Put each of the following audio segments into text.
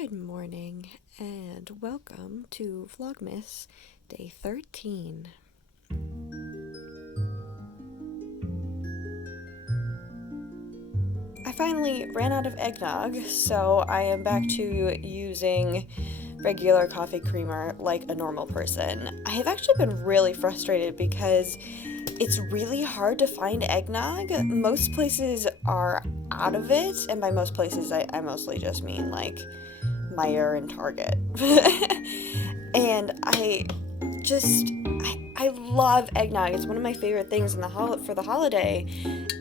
Good morning and welcome to Vlogmas Day 13. I finally ran out of eggnog, so I am back to using regular coffee creamer like a normal person. I have actually been really frustrated because it's really hard to find eggnog. Most places are out of it, and by most places I mostly just mean like Meijer and Target. And I love eggnog. It's one of my favorite things for the holiday,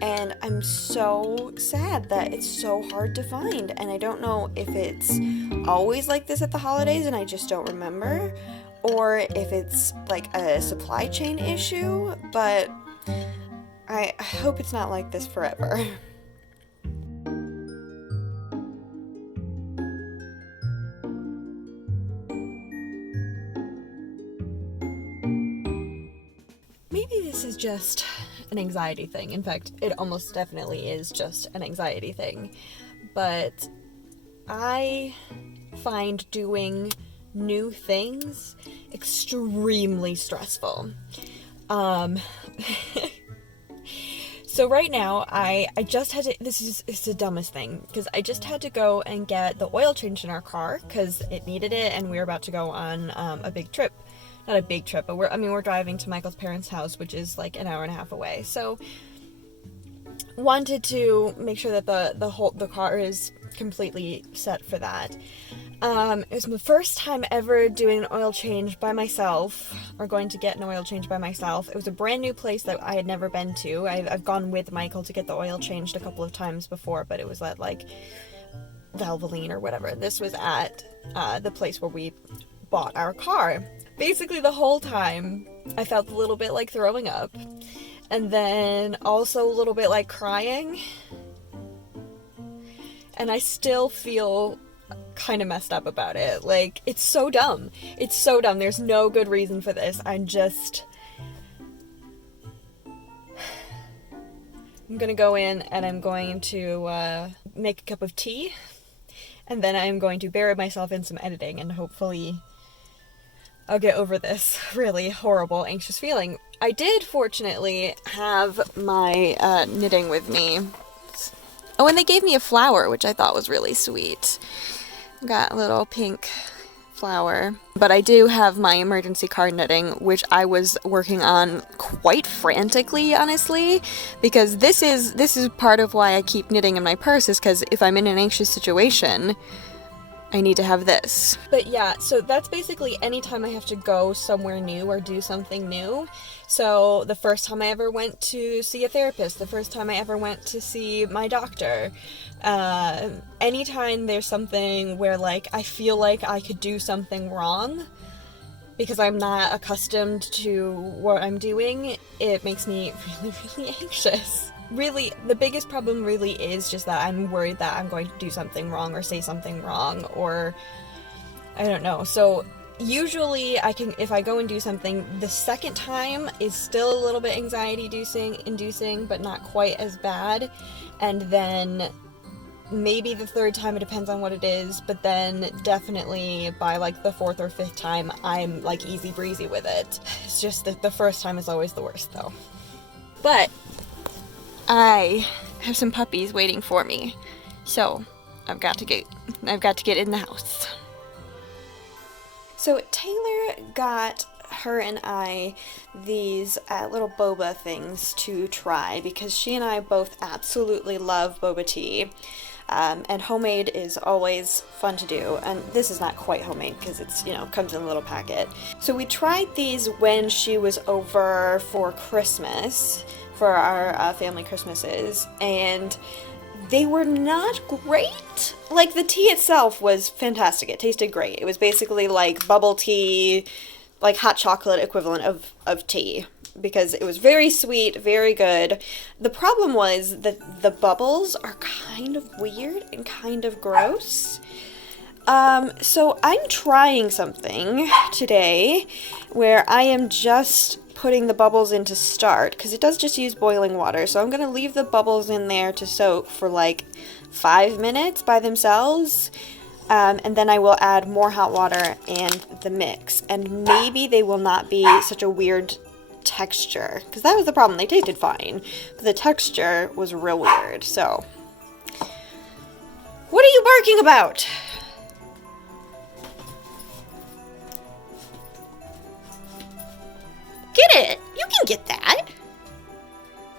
and I'm so sad that it's so hard to find. And I don't know if it's always like this at the holidays and I just don't remember, or if it's like a supply chain issue, but I hope it's not like this forever. Maybe this is just an anxiety thing. In fact, it almost definitely is just an anxiety thing. But I find doing new things extremely stressful. So right now, I just had to, it's the dumbest thing, because I just had to go and get the oil changed in our car, because it needed it, and we were about to go on a big trip. Not a big trip, but we're driving to Michael's parents' house, which is like an hour and a half away. So wanted to make sure that the car is completely set for that. It was my first time ever doing an oil change by myself, or going to get an oil change by myself. It was a brand new place that I had never been to. I've gone with Michael to get the oil changed a couple of times before, but it was at like Valvoline or whatever. This was at the place where we bought our car. Basically the whole time I felt a little bit like throwing up, and then also a little bit like crying, and I still feel kind of messed up about it. Like, it's so dumb. It's so dumb. There's no good reason for this. I'm gonna go in and I'm going to make a cup of tea, and then I'm going to bury myself in some editing, and hopefully I'll get over this really horrible, anxious feeling. I did, fortunately, have my knitting with me. Oh, and they gave me a flower, which I thought was really sweet. Got a little pink flower. But I do have my emergency card knitting, which I was working on quite frantically, honestly, because this is part of why I keep knitting in my purse, is because if I'm in an anxious situation, I need to have this. But yeah, so that's basically anytime I have to go somewhere new or do something new. So the first time I ever went to see a therapist, the first time I ever went to see my doctor, anytime there's something where like I feel like I could do something wrong because I'm not accustomed to what I'm doing, it makes me really, really anxious. Really, the biggest problem really is just that I'm worried that I'm going to do something wrong or say something wrong, or I don't know. So usually if I go and do something, the second time is still a little bit anxiety-inducing, but not quite as bad. And then maybe the third time, it depends on what it is, but then definitely by like the fourth or fifth time, I'm like easy breezy with it. It's just that the first time is always the worst though. But I have some puppies waiting for me, so I've got to get in the house. So Taylor got her and I these little boba things to try, because she and I both absolutely love boba tea. And homemade is always fun to do, and this is not quite homemade because it's, comes in a little packet. So we tried these when she was over for Christmas, for our family Christmases, and they were not great. Like, the tea itself was fantastic. It tasted great. It was basically like bubble tea, like hot chocolate equivalent of tea, because it was very sweet, very good. The problem was that the bubbles are kind of weird and kind of gross. So I'm trying something today where I am just putting the bubbles in to start, because it does just use boiling water. So I'm going to leave the bubbles in there to soak for like 5 minutes by themselves. And then I will add more hot water and the mix. And maybe they will not be such a weird texture, because that was the problem. They tasted fine, but the texture was real weird. So, what are you barking about? Get it! You can get that!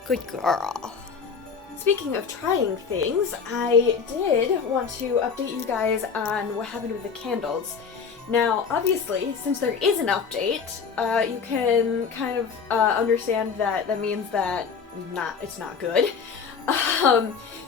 Good girl. Speaking of trying things, I did want to update you guys on what happened with the candles. Now, obviously, since there is an update, you can kind of understand that that means that it's not good.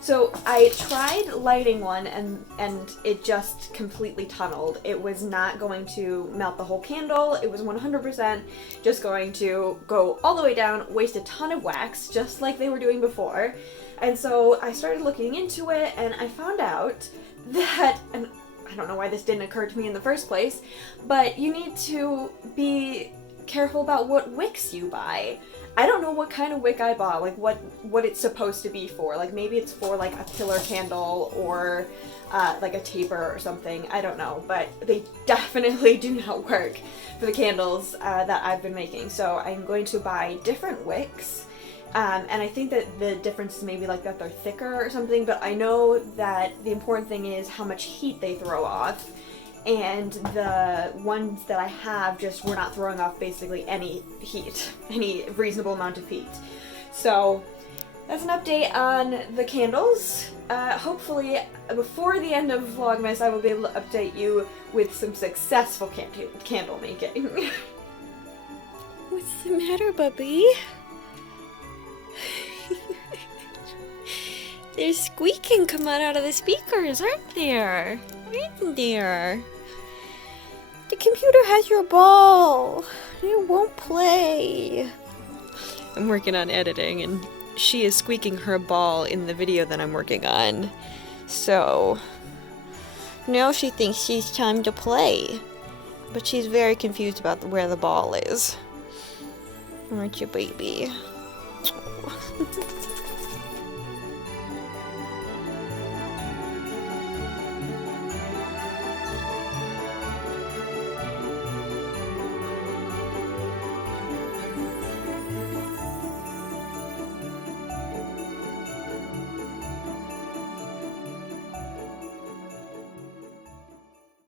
So I tried lighting one and it just completely tunneled. It was not going to melt the whole candle. It was 100% just going to go all the way down, waste a ton of wax, just like they were doing before. And so I started looking into it, and I found out that, and I don't know why this didn't occur to me in the first place, but you need to be careful about what wicks you buy. I don't know what kind of wick I bought, like what it's supposed to be for. Like maybe it's for like a pillar candle or like a taper or something. I don't know, but they definitely do not work for the candles that I've been making. So I'm going to buy different wicks. And I think that the difference is maybe like that they're thicker or something, but I know that the important thing is how much heat they throw off, and the ones that I have just were not throwing off basically any heat, any reasonable amount of heat. So that's an update on the candles. Hopefully before the end of Vlogmas I will be able to update you with some successful candle making. What's the matter, Bubby? There's squeaking coming out of the speakers, aren't there? Isn't there? The computer has your ball. It won't play. I'm working on editing, and she is squeaking her ball in the video that I'm working on. So now she thinks she's time to play. But she's very confused about where the ball is. Aren't you, baby?